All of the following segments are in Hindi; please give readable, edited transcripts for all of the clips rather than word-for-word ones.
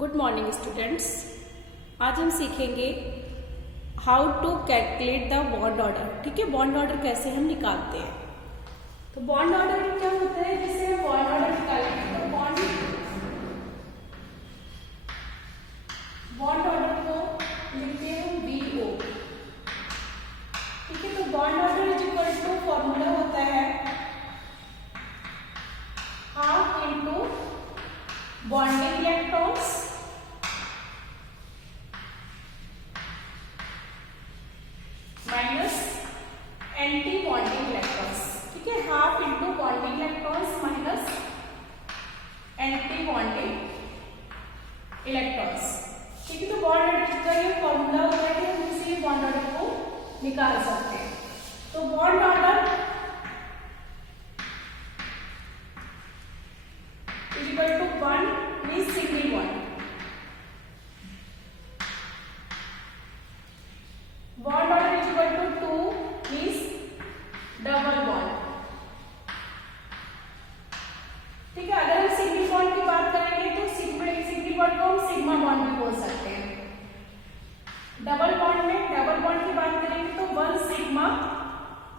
Good morning students. आज हम सीखेंगे how to calculate the bond order. ठीक है, बॉन्ड ऑर्डर कैसे हम निकालते हैं। तो बॉन्ड ऑर्डर में क्या होता है, जैसे हम बॉन्ड ऑर्डर निकालेंगे तो बॉन्ड ऑर्डर को लिखते हैं BO। ठीक है, तो bond order is equal to formula होता है half into bonding electrons minus anti bonding electrons. ठीक है, half into bonding electrons minus anti bonding electrons. ठीक है, तो बॉन्ड ऑर्डर का ये फॉर्मूला होता है कि हम किसी बॉन्ड ऑर्डर को निकाल सकते हैं। तो bond order is equal to 1 means single bond, bond order is equal to 2 means double bond. ठीक है, अगर हम सिंगल बॉन्ड की बात करेंगे तो सिंगल बॉन्ड को हम सिग्मा बॉन्ड भी बोल सकते हैं। डबल बॉन्ड की बात करेंगे तो 1 सिग्मा।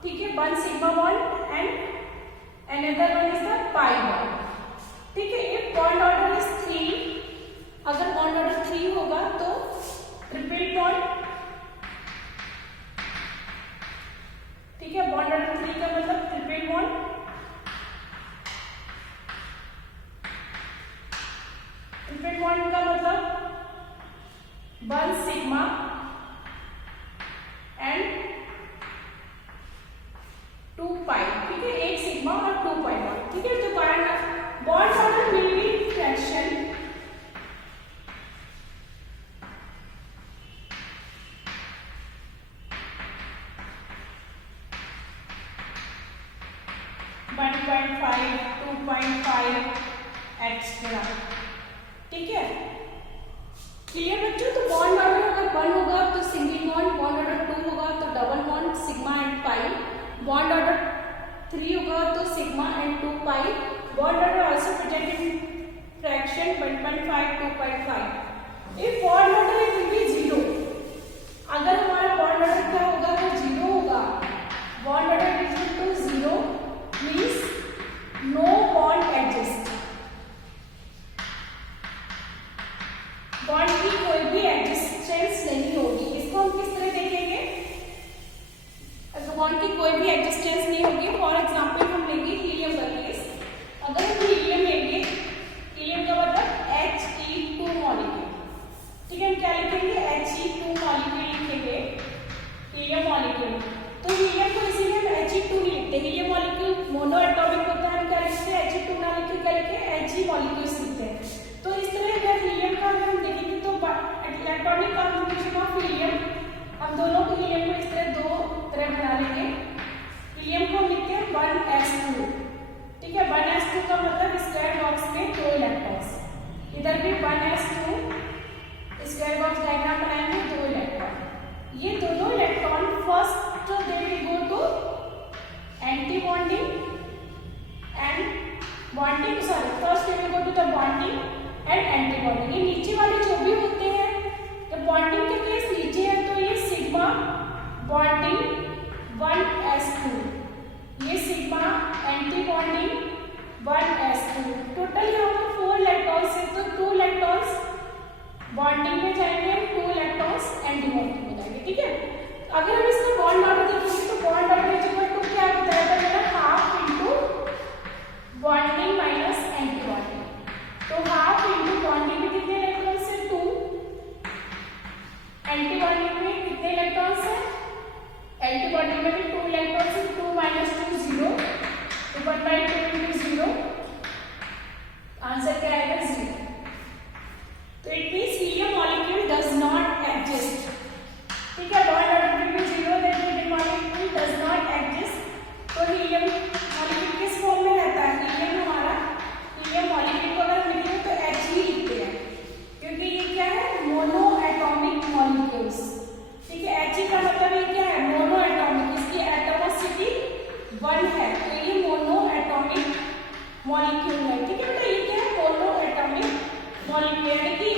ठीक है, 1 sigma bond and another one is the pi bond. ठीक है, इफ बॉन्ड ऑर्डर इज 3, अगर बॉन्ड ऑर्डर 3 होगा तो ट्रिपल बॉन्ड। ठीक है, बॉन्ड ऑर्डर 3 का मतलब ट्रिपल बॉन्ड। ट्रिपल बॉन्ड का मतलब 1 सिग्मा एंड 2 पाई। ठीक है, 1 सिग्मा और 2 पाई बॉन्ड। ठीक है, तो bond order will be fraction extra. ठीक है, क्लियर बच्चों। तो बॉन्ड ऑर्डर अगर 1 होगा तो सिंगल बॉन्ड, बॉन्ड ऑर्डर 2 होगा तो double bond sigma and pi, bond order 3 होगा तो sigma and 2 pi. Bond order also present in fraction 1.5 2.5। If bond order will be 0, अगर हमारा बॉन्ड ऑर्डर क्या होगा तो 0 होगा, bond order is equal to 0 means no bond adjust. Bond की कोई भी एडजस्टेंस नहीं होगी। इसको हम किस तरह देखेंगे, अगर बॉन्ड की कोई भी एडजस्टेंस नहीं होगी, फॉर एग्जांपल हम लेंगे हीलियम का केस। अगर हम हीलियम लेंगे, हीलियम का मतलब He2 मॉलिक्यूल। ठीक है, हम क्या लिखेंगे, He2 मॉलिक्यूल लिखेंगे, हीलियम मॉलिक्यूल। तो हीलियम को इसीलिए हम He2 नहीं लिखते, हीलियम मॉलिक्यूल मोनो एटॉमिक होता है, हम क्या लिखते हैं He2 ना लिख के क्या लिखते He मॉलिक्यूल्स लिखते हैं। तो इस तरह अगर हीलियम का हम देखेंगे तो इलेक्ट्रॉनिक कॉन्फ़िगरेशन ऑफ हीलियम, हम दोनों को हीलियम को इस तरह 2 तरह बना लेंगे। हीलियम को लिखते हैं 1s2। ठीक है, 1s2 का मतलब स्क्वायर बॉक्स में 2 इलेक्ट्रॉन्स, इधर भी 1s2 स्क्वायर बॉक्स डायग्राम बनाएंगे 2 इलेक्ट्रॉन। ये दोनों electron first they will go to anti bonding and bonding, sorry first they will go to the bonding and anti bonding. ये नीचे वाले जो भी होते हैं, तो बॉन्डिंग के केस नीचे है तो ये सिग्मा बॉन्डिंग 1s2, ये sigma anti bonding 1s2। Total यहाँ पर 4 इलेक्ट्रॉन्स है, तो 2 इलेक्ट्रॉन्स बॉन्डिंग में जाएंगे, 2 इलेक्ट्रॉन्स एंटी बॉन्डिंग में जाएंगे। ठीक है, अगर हम इसका बॉन्ड ऑर्डर देखेंगे तो bond order is equal to क्या बताया था मैंने, half into bonding minus anti bonding. तो हाफ इंटू बॉन्डिंग में कितने इलेक्ट्रॉन्स है 2, एंटी बॉन्डिंग में कितने इलेक्ट्रॉन्स है, एंटी बॉन्डिंग में भी 2 इलेक्ट्रॉन्स है, 2 minus 2 0, divide by 2 into 0, answer क्या आएगा 0। तो it means helium molecule does not adjust. ठीक है, bond order will be 0, that helium molecule does not adjust. तो हीलियम मॉलिक्यूल किस फॉर्म में रहता है, हीलियम हमारा हीलियम मॉलिक्यूल को अगर हम लिखेंगे तो H ही लिखते हैं, क्योंकि ये क्या है मोनो एटॉमिक मॉलिक्यूल्स। ठीक है, H का मतलब ये क्या है मोनो एटॉमिक, इसकी एटॉमिसिटी 1 है, तो ये मोनो एटॉमिक मॉलिक्यूल है। ठीक है बेटा, ये क्या है मोनो एटॉमिक मॉलिक्यूल, यानी कि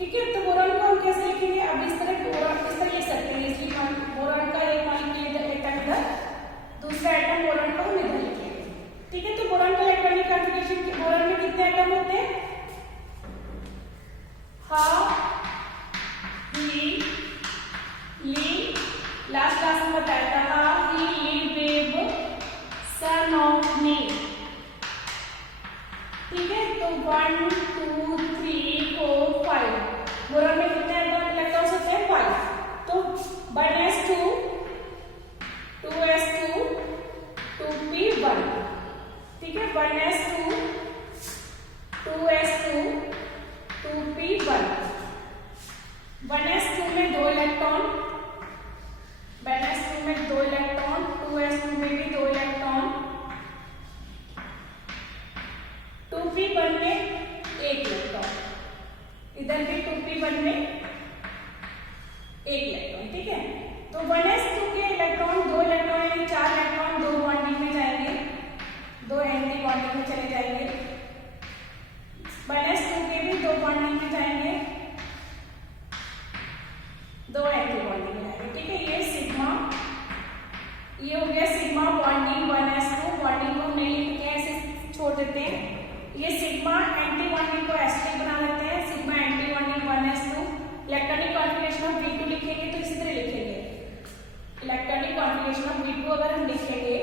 ठीक है, तो बोरान को हम कैसे लिखेंगे? अब इस तरह बोरान इस तरह लिख सकते हैं, इसलिए बोरान का एक मॉलिक्यूल एटम इधर, दूसरा एटम बोरान को हम इधर लिखेंगे। ठीक है, तो बोरान का इलेक्ट्रॉनिक कॉन्फ़िगरेशन के बोरान में कितने एटम होते हैं? लास्ट क्लास में बताया था सन ऑफ नी। ठीक है, तो 1 2 3 4 5 बोरान में कितने इलेक्ट्रॉन्स होते हैं? 5। तो 1s2 2s2 2p1। ठीक है, 1s2 2s2 2p1। 1s2 में 2 इलेक्ट्रॉन, 1s2 में 2 इलेक्ट्रॉन, 2s2 में भी 2 इलेक्ट्रॉन, 2p1 में 1 इलेक्ट्रॉन, इधर भी 2p1 में 1 इलेक्ट्रॉन। ठीक है, तो 1s2 के इलेक्ट्रॉन 2 इलेक्ट्रॉन यानी 4 इलेक्ट्रॉन 2 बॉन्डिंग में जाएंगे, 2 एंटी बॉन्डिंग में चले जाएंगे। 1s2 के भी 2 बॉन्डिंग में जाएंगे, 2 एंटी बॉन्डिंग में जाएंगे। ठीक है, ये सिग्मा, ये हो गया सिग्मा बॉन्डिंग 1s2। बॉन्डिंग को हम नहीं लिखते हैं, ऐसे छोड़ देते हैं। ये सिग्मा एंटी बॉन्डिंग को एस्ट्रिक बना लेते हैं, sigma anti bonding 1s2। Electronic configuration of V2 लिखेंगे तो इसी तरह लिखेंगे। इलेक्ट्रॉनिक कॉन्फ़िगरेशन ऑफ V2 अगर हम लिखेंगे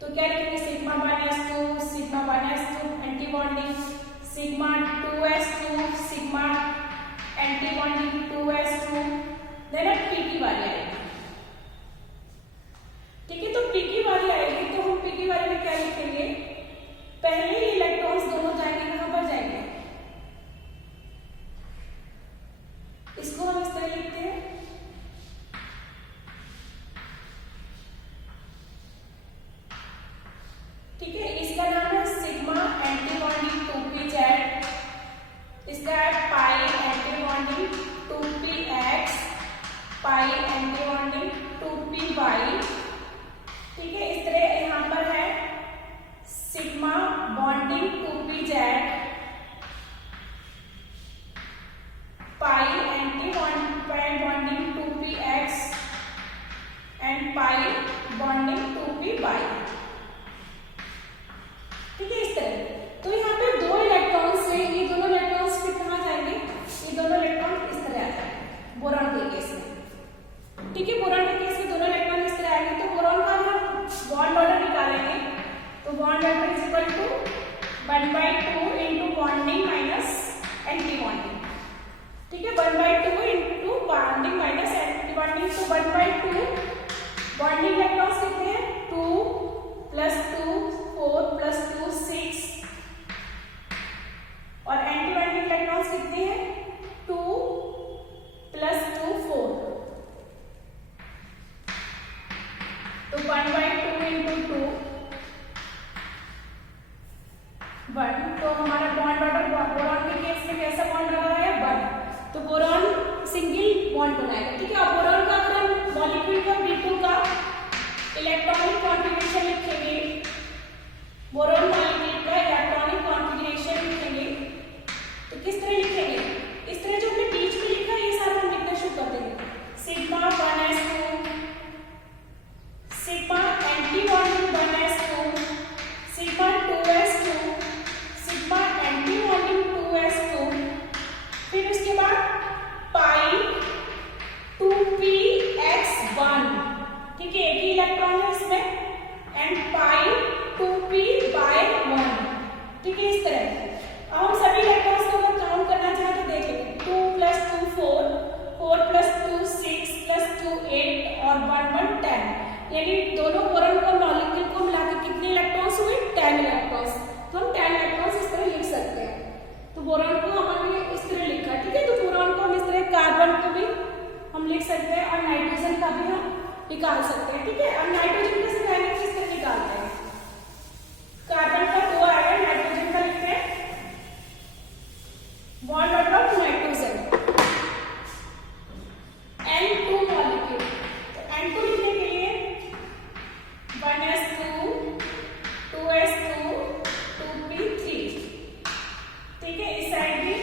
तो क्या लिखेंगे? Sigma 1s2 sigma 1s2 anti bonding, sigma 2s2 sigma anti bonding 2s2, then अब p की बारी आएगी। ठीक है, तो p की बारी आएगी तो हम p की बारी में क्या लिखेंगे? पहले ही इलेक्ट्रॉन्स दोनों जाएंगे, कहां पर जाएंगे? इसको हम इस तरह लिखते हैं, ठीक है, इसका नाम है सिग्मा एंटी बॉन्डिंग 2pz, इसका है पाई anti bonding 2px, pi anti bonding 2py। ठीक है, इस तरह यहां पर है sigma bonding 2pz, pi anti bonding 2px and pi bonding 2py। ठीक है, इस तरह। तो यहाँ पे 2 इलेक्ट्रॉन से ये दोनों इलेक्ट्रॉन्स फिर कहाँ जाएंगे? ये दोनों इलेक्ट्रॉन इस तरह आ जाएंगे बोरान के केस में। ठीक है, बोरान के केस में दोनों इलेक्ट्रॉन इस तरह आएंगे। तो बोरान का अगर हम बॉन्ड ऑर्डर निकालेंगे तो bond order is equal to 1/2 into bonding minus anti bonding. ठीक है, 1/2 into bonding minus anti bonding. तो 1/2 बॉन्डिंग इलेक्ट्रॉन्स कितने हैं? 2 + 2 4 + 2 6, और एंटी बॉन्डिंग इलेक्ट्रॉन्स कितने हैं? 2 + 2 4। तो 1/2 इंटू 2 1। तो हमारा बॉन्ड ऑर्डर बोरान के केस में कैसा बॉन्ड लगा है? 1। तो बोरान सिंगल बॉन्ड बनाएगा। ठीक है, अब बोरान का अगर हम मॉलिक्यूल का V2 का इलेक्ट्रॉनिक कॉन्फ़िगरेशन लिखेंगे, बोरान मॉलिक्यूल का इलेक्ट्रॉनिक कॉन्फ़िगरेशन लिखेंगे तो किस तरह लिखेंगे? इस तरह जो हमने बीच में लिखा है ये सारा हम लिखना शुरू कर देंगे। Sigma 1s2 sigma anti bonding 1s2 sigma 2s2 sigma anti bonding 2s2, फिर उसके बाद पाई 2px1। ठीक है, एक ही इलेक्ट्रॉन है इसमें, एंड पाई 2p/1। ठीक है, इस तरह। अब हम सभी इलेक्ट्रॉन्स को अगर काउंट करना चाहें तो देख लेंगे। 2 + 2 4, 4 + 2 6 + 2 8 और 1 1 10, यानी दोनों बोरान को मॉलिक्यूल को मिलाकर कितने इलेक्ट्रॉन्स हुए? 10 इलेक्ट्रॉन्स। तो हम 10 इलेक्ट्रॉन्स इस तरह लिख सकते हैं। तो बोरान को हमने इस तरह लिखा। ठीक है, तो बोरान को हम इस तरह, कार्बन को भी हम लिख सकते हैं और नाइट्रोजन का भी हम निकाल सकते हैं। ठीक है, अब नाइट्रोजन कैसे जाएंगे, किस तरह निकालते हैं? कार्बन का 2 आएगा, नाइट्रोजन का लिखते हैं bond order of nitrogen N2 molecule. तो N2 लिखने के लिए 1s2 2s2 2p3। ठीक है, इस साइड भी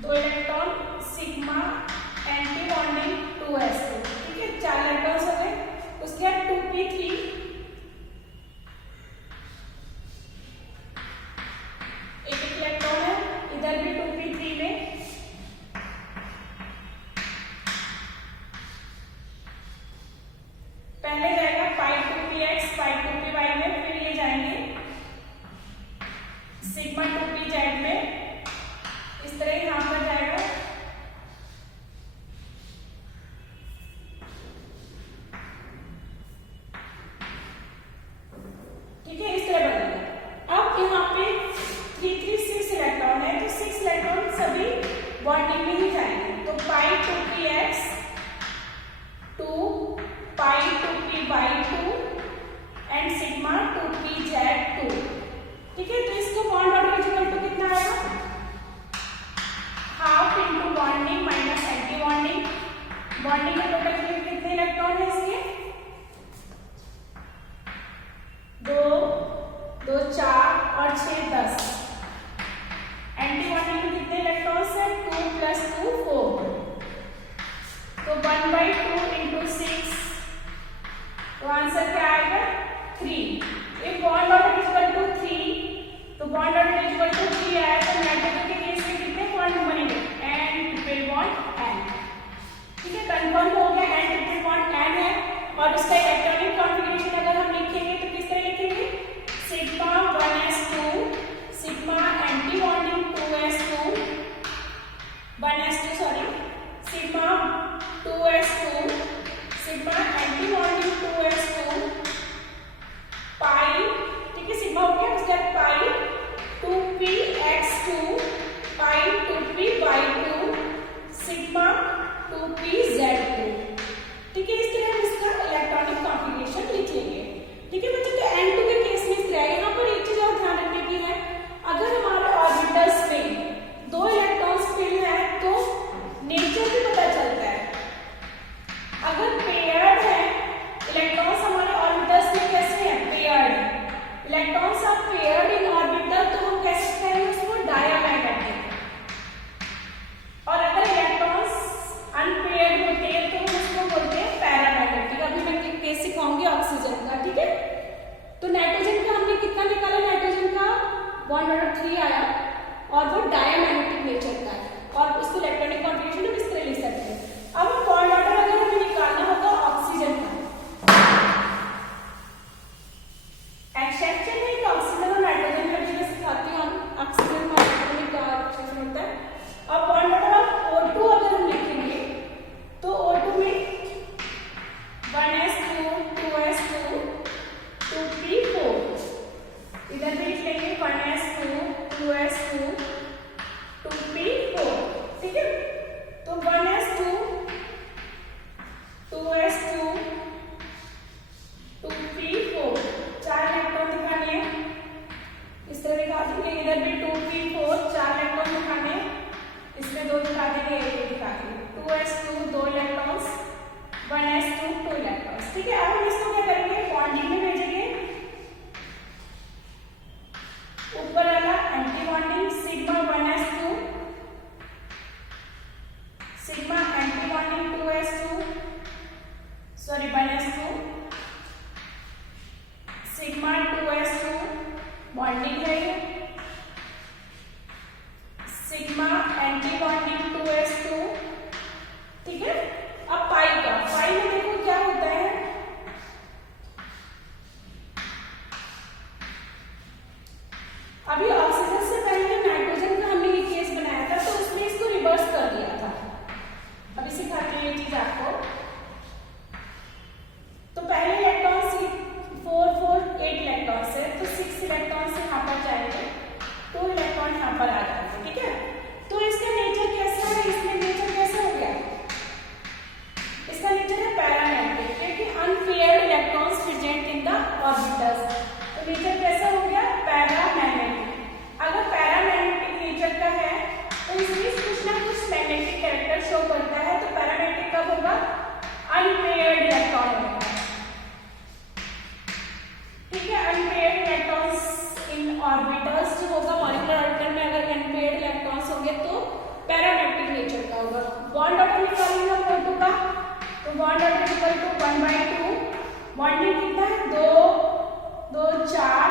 2 electron sigma anti bonding 2s2, ठीक है 4 इलेक्ट्रॉन्स हो गए। उसके बाद 2p3 एक इलेक्ट्रॉन है, इधर भी 2p3 में पहले रहेगा पाई 2px पाई 2py में, फिर ये जाएंगे सिग्मा 2pz में, इस तरह यहाँ पर जाएगा। ठीक है, इस तरह बनेगा। अब यहाँ पे 3 3 6 इलेक्ट्रॉन है, तो 6 इलेक्ट्रॉन सभी बॉन्डिंग में ही जाएंगे। तो पाई 2px 2 pi 2p/2 and sigma 2pz2, ठीक है। तो इसको बॉन्ड ऑर्डर इक्वल टू कितना आएगा, half into bonding minus anti bonding. Bonding का टोटल कितने इलेक्ट्रॉन है इसके, 2 2 4 और 6 10। एंटी बॉन्डिंग में कितने इलेक्ट्रॉन्स है, 2 + 2 4, तो 1/2 इंटू 6, तो आंसर क्या आएगा 3। If bond order equal to 3, तो बॉन्ड ऑर्डर इक्वल टू 3 आया, तो नाइट्रोजन के केस में कितने बॉन्ड बनेंगे, n ट्रिपल बॉन्ड n, ठीक है। कंफर्म हो गया n ट्रिपल बॉन्ड n है। और उसका इलेक्ट्रॉनिक कॉन्फ़िगरेशन अगर हम लिखेंगे तो किस तरह लिखेंगे, sigma 1s2 sigma anti bonding 2s2 1s2 sorry sigma 2s2 sigma anti bonding 2s2 पाई, ठीक है सिग्मा हो गया। उसके बाद पाई 2px2 पाई 2p/2 सिग्मा 2pz2, ठीक है। इस तरह हम इसका इलेक्ट्रॉनिक कॉन्फ़िगरेशन लिख लेंगे, ठीक है बच्चों। तो n2 के केस में इस तरह है। यहाँ पर एक चीज और ध्यान रखने की है, अगर हमारे ऑर्बिटल्स में 2 इलेक्ट्रॉन्स फिल है तो नेचर भी पता चलता है। अगर पेयर्ड है इलेक्ट्रॉन्स हमारे ऑर्बिटल्स में, कैसे हैं paired electrons are paired in orbital, तो हम कैसे कहेंगे उसको डायमैग्नेटिक। और अगर इलेक्ट्रॉन्स अनपेयर्ड होते हैं तो हम उसको बोलते हैं पैरामैग्नेटिक। अभी मैं केस सिखाऊंगी ऑक्सीजन का, ठीक है। तो नाइट्रोजन का हमने कितना निकाला, नाइट्रोजन का बॉन्ड ऑर्डर 3 आया और वो डायमैग्नेटिक नेचर का है, और उसको इलेक्ट्रॉनिक कॉन्फ़िगरेशन हम इस तरह लिख सकते हैं। अब बॉन्ड ऑर्डर अगर हमें निकालना होगा ऑक्सीजन का, एक्सेप्शन है कि ऑक्सीजन और नाइट्रोजन का भी मैं सिखाती हूँ, ऑक्सीजन और नाइट्रोजन में क्या एक्सेप्शन होता है। अब बॉन्ड ऑर्डर ऑफ O2 अगर हम लिखेंगे तो O2 में 1s2 2s2 2p4, इधर भी लिख लेंगे 1s2 2s2 2p4, ठीक है। तो 1s2 2s2 2p4 4 इलेक्ट्रॉन दिखाने हैं, इस तरह दिखा देंगे। इधर भी 2p4 4 इलेक्ट्रॉन दिखाने हैं, इसमें 2 दिखा देंगे, एक दिखा देंगे। 2s2 2 इलेक्ट्रॉन्स 1s2 2 इलेक्ट्रॉन्स, ठीक है। अब हम इसको क्या करेंगे, बॉन्डिंग में भेजेंगे। ऊपर वाला anti bonding sigma 1s2 sigma anti bonding 2s2 sorry 1s2 sigma 2s2 bonding है, सिग्मा एंटी बॉन्डिंग 2s2, ठीक है। अब पाई का, पाई में देखो क्या होता है, अभी ऑक्सीजन से पहले नाइट्रोजन का हमने ये केस बनाया था, तो उसमें इसको रिवर्स कर दिया था। अभी सिखाती हूँ ये चीज आपको। तो पहले इलेक्ट्रॉन 4 4 8 इलेक्ट्रॉन है, तो 6 इलेक्ट्रॉन से यहाँ पर जाएंगे, 2 इलेक्ट्रॉन यहाँ पर आ जाएंगे, ठीक है। तो इसका नेचर कैसा है, इसमें नेचर कैसा हो गया, इसका नेचर है पैरामैग्नेटिक, क्योंकि unpaired electrons present in the orbitals. तो नेचर कैसा हो गया, पैरामैग्नेटिक। अगर पैरामैग्नेटिक नेचर का है तो इसमें कुछ ना कुछ मैग्नेटिक कैरेक्टर शो करता है। तो पैरामैग्नेटिक कब होगा, अनपेयर्ड इलेक्ट्रॉन होगा, ठीक है। अनपेयर्ड इलेक्ट्रॉन्स इन ऑर्बिटल्स जो होगा, मॉलिक्यूलर ऑर्बिटल में अगर अनपेयर्ड इलेक्ट्रॉन्स होंगे तो पैरा बॉन्ड ऑर्डर निकालेंगे हम O2 का, तो bond order equal to 1/2, bonding कितना है 2 2 4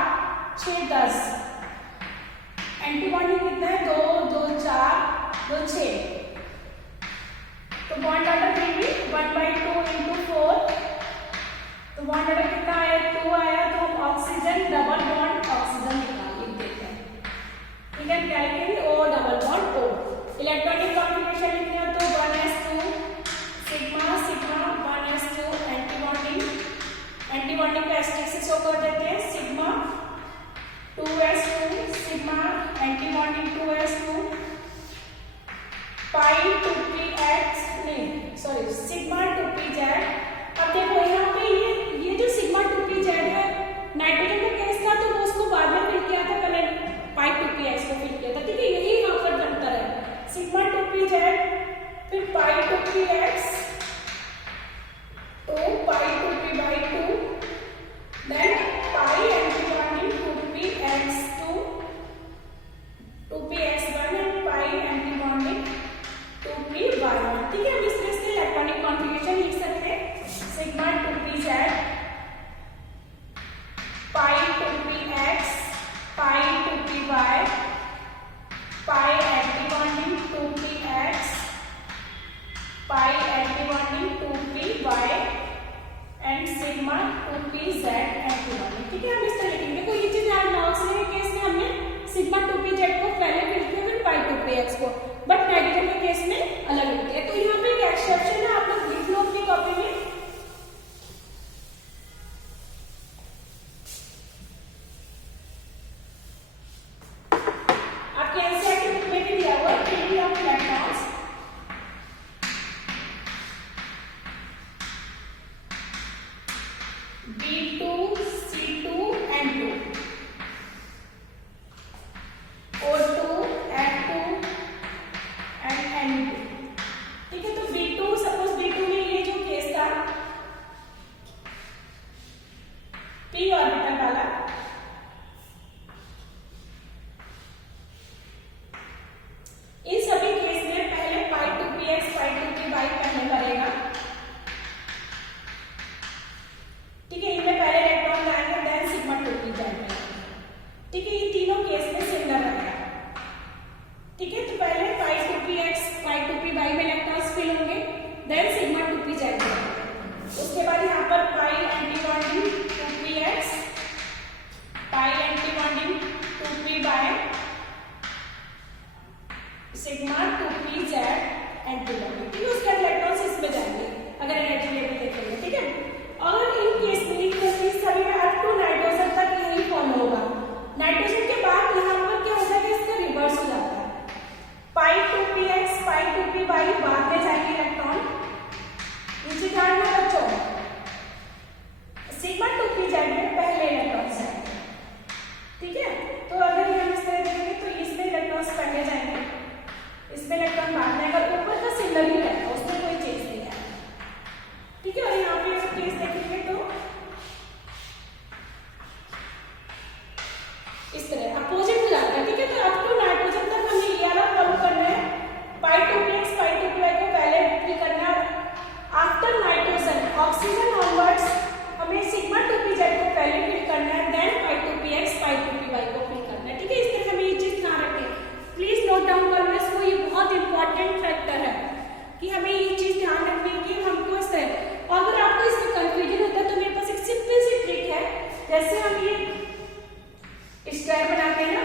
6 10, एंटी बॉन्डिंग कितना है 2 2 4 2 6, तो बॉन्ड ऑर्डर में भी 1/2 into 4, तो बॉन्ड ऑर्डर कितना आया 2 आया, तो हम ऑक्सीजन डबल बॉन्ड ऑक्सीजन लिख देते हैं, ठीक है, क्या लिखेंगे O double bond O। Electronic configuration लिखना है तो 1s2 sigma sigma 1s2 anti bonding का एस्टेरिक से शो कर देते हैं, sigma 2s2 sigma anti bonding 2s2 पाई 2px नहीं सॉरी सिग्मा 2pz। अब देखो यहाँ पे ये जो सिग्मा 2pz है नाइट्रोजन का केस था तो वो उसको बाद में फिल किया था, पहले पाई 2px को फिल किया था, ठीक है, यही यहाँ पर अंतर है, सिग्मा 2pz फिर पाई 2px तो pi 2p/2 then pi anti bonding 2px1 and pi anti bonding 2p/1, ठीक है। हम इस तरह से इलेक्ट्रॉनिक कॉन्फ़िगरेशन लिख सकते हैं, sigma 2pz pi 2px pi 2py pi anti bonding 2px pi anti bonding 2py and sigma 2pz anti bonding, ठीक है। हम इस तरह लिखेंगे। देखो ये चीज ध्यान रखना, ऑक्सीजन के केस में हमने सिग्मा 2pz को पहले फिल किया फिर पाई 2px को, बट नाइट्रोजन के केस में अलग लिखते हैं। तो यहाँ पे एक एक्सेप्शन है, आप लोग लिख लो अपनी कॉपी में, आपके एनसीईआरटी बुक में भी दिया हुआ है theory of electrons, B2 C2 N2 O2 N2 and N2, ठीक है। तो B2 सपोज B2 में ये जो केस था p ऑर्बिटल वाला, इन सभी केस में पहले पाई 2px पाई 2py पहले करेगा, ठीक है, इनमें पहले इलेक्ट्रॉन जाएंगे देन सिग्मा 2p जाएंगे, ठीक है, इन तीनों केस में सिमिलर रहेगा, ठीक है। तो पहले पाई 2px पाई 2py में इलेक्ट्रॉन्स फिल होंगे देन सिग्मा 2p जाएंगे, उसके बाद यहाँ पर pi anti bonding 2px pi anti bonding 2py sigma 2pz anti bonding, ठीक है, उसके बाद इलेक्ट्रॉन्स इसमें जाएंगे अगर एनर्जी लेवल देखेंगे, ठीक है। और इन केस में सभी में अप टू नाइट्रोजन तक यही फॉलो होगा, नाइट्रोजन के बाद यहाँ पर क्या हो जाएगा, इसका रिवर्स हो जाता है, पाई 2px पाई 2py बाद में जाएंगे इलेक्ट्रॉन, नीचे ध्यान में बच्चों सिग्मा 2pz में पहले इलेक्ट्रॉन जाएंगे, ठीक है। तो अगर हम इस तरह देखेंगे तो इसमें इलेक्ट्रॉन्स पहले जाएंगे, इसमें इलेक्ट्रॉन बाद में, अगर ऊपर का सिमिलर ही रहेगा उसमें कोई चेंज नहीं है, ठीक है। और यहाँ पे केस देखेंगे तो इस तरह अपोजिट हो जाता है, ठीक है। तो अप टू नाइट्रोजन तक हमें ये वाला फॉलो करना है, पाई 2px पाई 2py को पहले फिल करना है, आफ्टर नाइट्रोजन ऑक्सीजन ऑनवर्ड्स हमें सिग्मा 2pz को पहले फिल करना है than pi 2px pi 2py को फिल करना है, ठीक है। इस तरह हमें ये चीज ध्यान रखें, प्लीज नोट डाउन कर लो इसको, ये बहुत इंपॉर्टेंट फैक्टर है कि हमें ये चीज ध्यान रखनी है कि हमको इस तरह, अगर आपको इसमें कंफ्यूजन होता है तो मेरे पास एक सिंपल सी ट्रिक है, जैसे हम ये स्क्वायर बनाते हैं ना,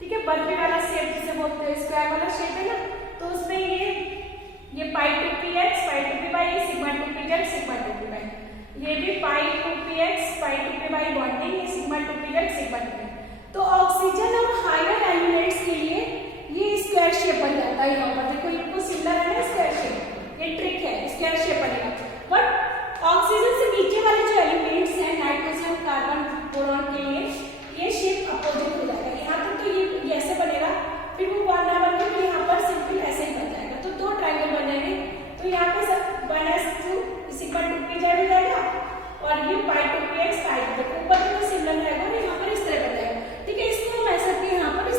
ठीक है, बर्फी वाला शेप जिसे बोलते हैं स्क्वायर वाला शेप है ना, तो उसमें ये पाई 2px पाई 2py ये सिग्मा 2pz सिग्मा 2py, ये भी पाई 2px पाई 2py बॉन्डिंग ये सिग्मा 2pz सिग्मा 2py। तो ऑक्सीजन और हायर एलिमेंट्स के लिए ये स्क्वायर शेप बन जाता है, यहाँ पर देखो इनको सिमिलर है ना स्क्वायर शेप, ये ट्रिक है, स्क्वायर शेप बनेगा। बट ऑक्सीजन से नीचे वाले जो एलिमेंट्स हैं नाइट्रोजन कार्बन बोरॉन के लिए ये शेप अपोजिट हो जाएगा, यहाँ तक तो ये ऐसे बनेगा, फिर वो बार ना बन के यहाँ पर सिंपल ऐसे ही बन जाएगा, तो दो ट्रायंगल बन जाएंगे। तो यहाँ पे सब 1s2 सिग्मा 2pz हो जाएगा और ये पाई 2px पाई 2py ऊपर तो सिमिलर रहेगा और यहाँ पर इस तरह बन जाएगा, ठीक है। इसको हम ऐसा यहाँ पर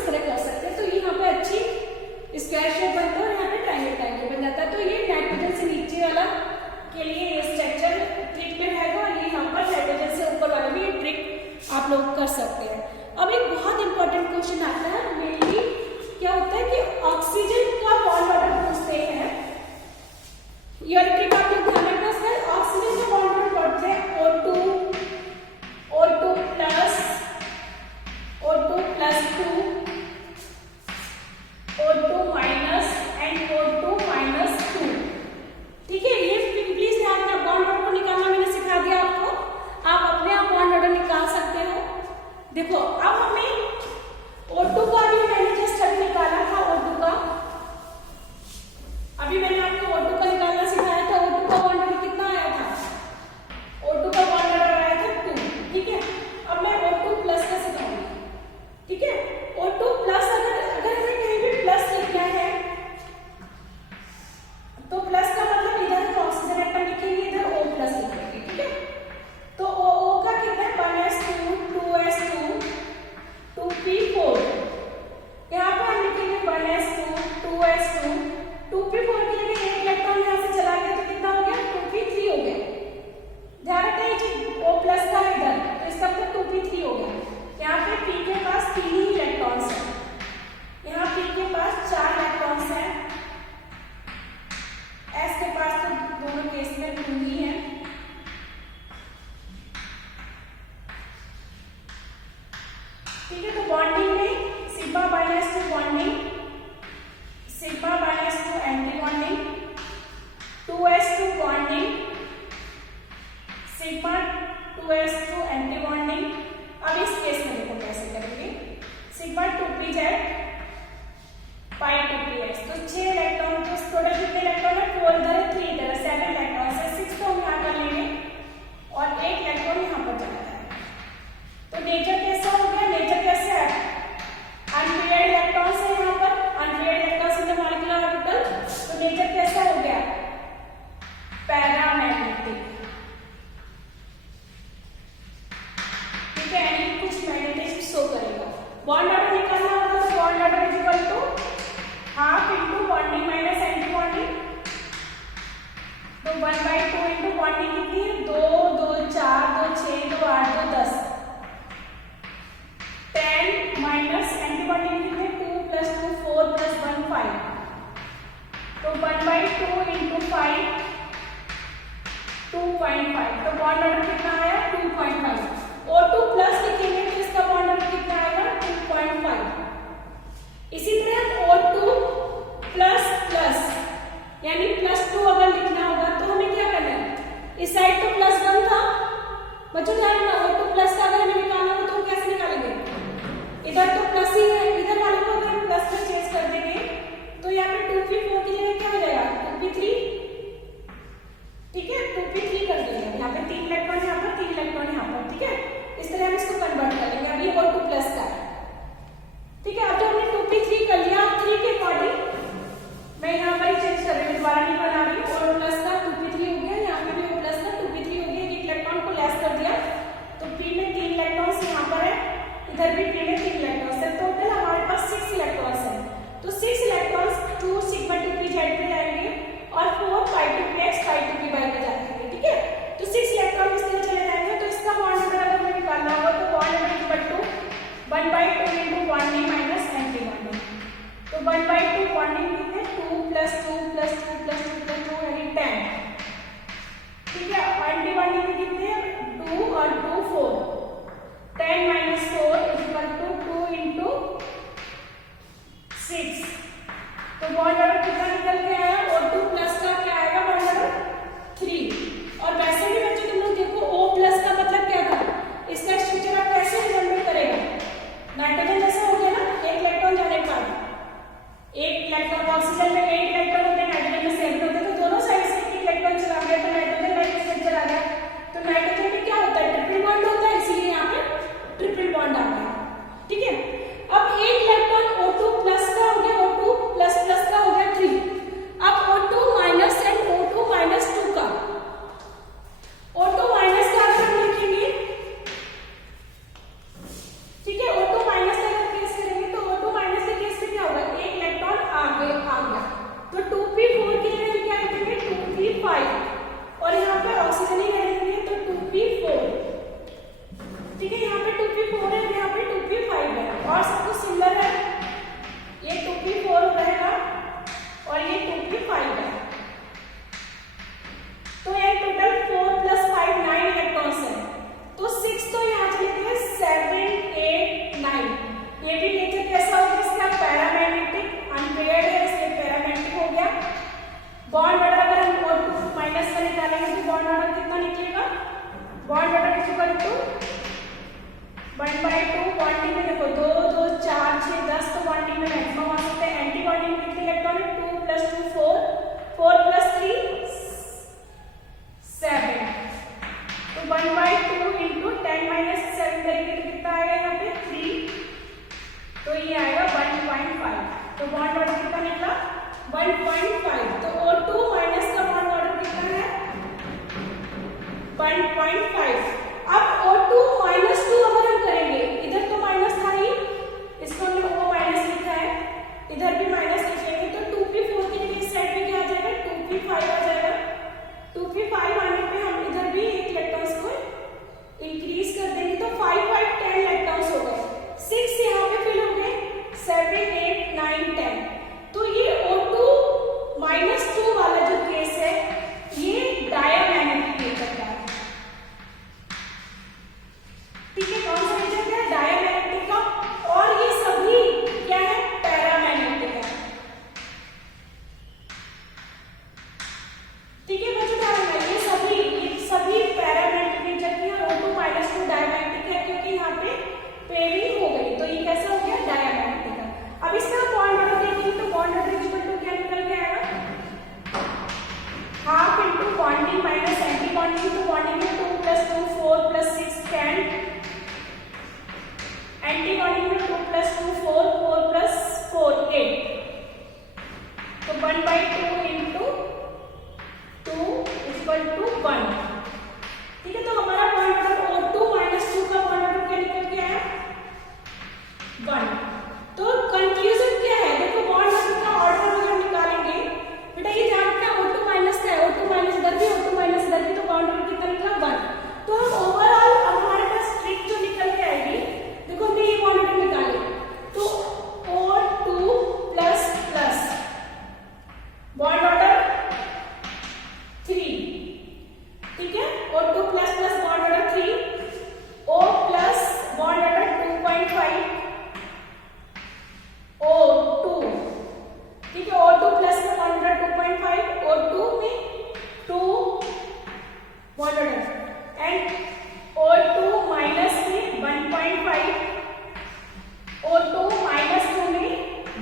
प्लस 2, 2p4 के लिए एक इलेक्ट्रॉन यहाँ से चला गया तो कितना हो गया 2p3 हो गया। ध्यान रखना ये O प्लस था इधर तो इसका मतलब 2p3 हो गया। यहाँ पे p के पास 3 ही इलेक्ट्रॉन्स है, यहाँ p के पास 4 इलेक्ट्रॉन्स है, s के पास तो दोनों केस में 2 ही है। ठीक है, तो बॉन्डिंग में sigma binds to bonding, sigma binds to anti bonding, 2s to bonding, sigma 2s to anti bonding. अब इस केस में देखो कैसे करेंगे, सिग्मा 2pz पाई 2px, तो 6 इलेक्ट्रॉन, तो टोटल कितने इलेक्ट्रॉन है 4 इधर है 3 इधर है 7 इलेक्ट्रॉन है, 6 तो हम यहाँ कर लेंगे और 1 इलेक्ट्रॉन यहाँ पर चला जाएगा। तो नेचर कैसा हो गया, नेचर कैसे है अनपेयर्ड इलेक्ट्रॉन्स है यहाँ पर, unpaired electrons in the molecular orbital, तो नेचर कैसा हो गया पैरामैग्नेटिक। ठीक है, यानी कुछ मैग्नेटिज्म शो करेगा। बॉन्ड ऑर्डर निकालना होगा तो bond order is equal to half into bonding minus anti bonding, तो 1/2 इंटू बॉन्डिंग कितनी है 2 2 4 2 6 2 8 2 10, 10 माइनस एंटी बॉन्डिंग कितने 2 प्लस 2 4 प्लस 1 5, तो 1/2 इंटू 5 2.5, तो बॉन्ड ऑर्डर कितना आया 2.5। O2 प्लस लिखेंगे तो इसका बॉन्ड ऑर्डर कितना आएगा 2.5। इसी तरह O2 प्लस प्लस यानी +2 अगर लिखना होगा तो हमें क्या करना है, इस साइड तो +1 था बच्चों, ध्यान रखना O2 प्लस का अगर हमें निकालना हो तो कैसे निकालेंगे, इधर तो प्लस ही है, इधर वाले को अगर प्लस में चेंज कर देंगे तो यहाँ पे 2p4 की जगह क्या हो जाएगा 2p3। ठीक है, 2p3 कर देंगे, यहाँ पे 3 इलेक्ट्रॉन यहाँ पर 3 इलेक्ट्रॉन यहाँ पर। ठीक है, इस तरह हम इसको कन्वर्ट कर लेंगे। अभी O2 प्लस का है। ठीक है, अब जब हमने 2p3 कर लिया, 3 के अकॉर्डिंग मैं यहाँ पर ही चेंज कर रही हूँ, दोबारा नहीं बना रही हूँ। O प्लस का 2p3 हो गया, यहाँ पे भी O प्लस का 2p3 हो गया, एक इलेक्ट्रॉन को लेस कर दिया तो p में 3 इलेक्ट्रॉन्स यहाँ पर है, इधर भी p में 3 इलेक्ट्रॉन्स है, टोटल हमारे पास 6 इलेक्ट्रॉन्स है। तो 6 इलेक्ट्रॉन्स 2 सिग्मा 2pz पे जाएंगे और 4 pi 2px pi 2py पे जाएंगे। ठीक है, तो 6 इलेक्ट्रॉन इस तरह चले जाएंगे, तो इसका बॉन्ड ऑर्डर अगर हमें निकालना होगा तो bond order equal to 1/2 into bonding minus anti bonding, तो 1/2 बॉन्डिंग कितने 2 प्लस 2 प्लस 2 प्लस 2 प्लस 2 यानी 10। ठीक है, एंटी बॉन्डिंग में कितने 2 और 2 4, 10 minus 4 is equal to 2 into 6, तो बॉन्ड ऑर्डर कितना निकल के आया O2 प्लस का क्या आएगा बॉन्ड ऑर्डर 3। और वैसे भी बच्चों तुम लोग देखो O प्लस का मतलब क्या था, इसका स्ट्रक्चर आप कैसे रिमेंबर करेगा, नाइट्रोजन जैसा हो गया ना, एक इलेक्ट्रॉन जाने के बाद एक इलेक्ट्रॉन, ऑक्सीजन में 8 इलेक्ट्रॉन होते हैं, नाइट्रोजन में 7 होते हैं, तो दोनों साइड से एक इलेक्ट्रॉन चला गया तो नाइट्रोजन का स्ट्रक्चर आ गया। तो नाइट्रोजन में क्या होता है ट्रिपल बॉन्ड होता है, इसीलिए यहाँ पे ट्रिपल बॉन्ड आ गया। ठीक है, अब एक इलेक्ट्रॉन O2 प्लस का हो गया, O2 प्लस प्लस का हो गया 3, अब O2 minus and O2 minus 2 का, O2 माइनस का अगर हम लिखेंगे, ठीक है, O2 माइनस का अगर केस करेंगे तो O2 माइनस के केस में क्या होगा, एक इलेक्ट्रॉन आगे आ गया, तो 2p4 के लिए हम क्या लिखेंगे 2p5 और यहाँ पे ऑक्सीजन ही रहेंगे तो 2p4। ठीक है, यहाँ पे 2p4 है, यहाँ पे 2p5 है और सब कुछ सिमिलर है, ये 2p4 रहेगा और ये 2p5 है, तो ये टोटल 4 प्लस 5 9 इलेक्ट्रॉन्स है, तो 6 तो यहाँ चले गए 7 8 9, ये भी नेचर कैसा हो गया इसका पैरामैग्नेटिक, अनपेयर्ड है इसलिए पैरामैग्नेटिक हो गया। बॉन्ड ऑर्डर अगर हम O2 माइनस का निकालेंगे तो बॉन्ड ऑर्डर कितना निकलेगा, bond order is equal to 1/2 bonding में देखो 2 2 4 6 10, तो बॉन्डिंग में मैक्सिमम आ सकते हैं, एंटी बॉन्डिंग में कितने इलेक्ट्रॉन है 2 प्लस 2 4, 4 प्लस 3 7, तो 1/2 इंटू 10 माइनस 7 करेंगे तो कितना आएगा यहाँ पे 3, तो ये आएगा 1.5, तो बॉन्ड ऑर्डर कितना निकला 1.5, तो O2 माइनस का बॉन्ड ऑर्डर कितना है 1.5। अब O2 माइनस 2 अगर हम करेंगे, इधर तो माइनस था ही, इसको हमने O माइनस लिखा है, इधर भी माइनस लिखेंगे तो 2p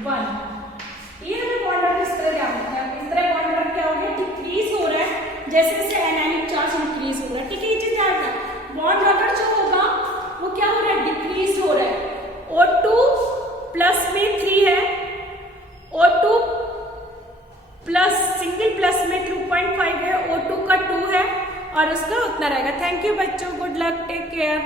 1। ये हमें बॉन्ड ऑर्डर इस तरह क्या होता है, इस तरह बॉन्ड ऑर्डर क्या हो गया, डिक्रीज हो रहा है जैसे जैसे एनायनिक चार्ज इंक्रीज हो रहा है। ठीक है, ये चीज ध्यान रखना, बॉन्ड ऑर्डर जो होगा वो क्या हो रहा है, डिक्रीज हो रहा है। O2 प्लस में 3 है, O2 प्लस सिंगल प्लस में 2.5 है, O2 का 2 है और उसका उतना रहेगा। थैंक यू बच्चों, गुड लक, टेक केयर।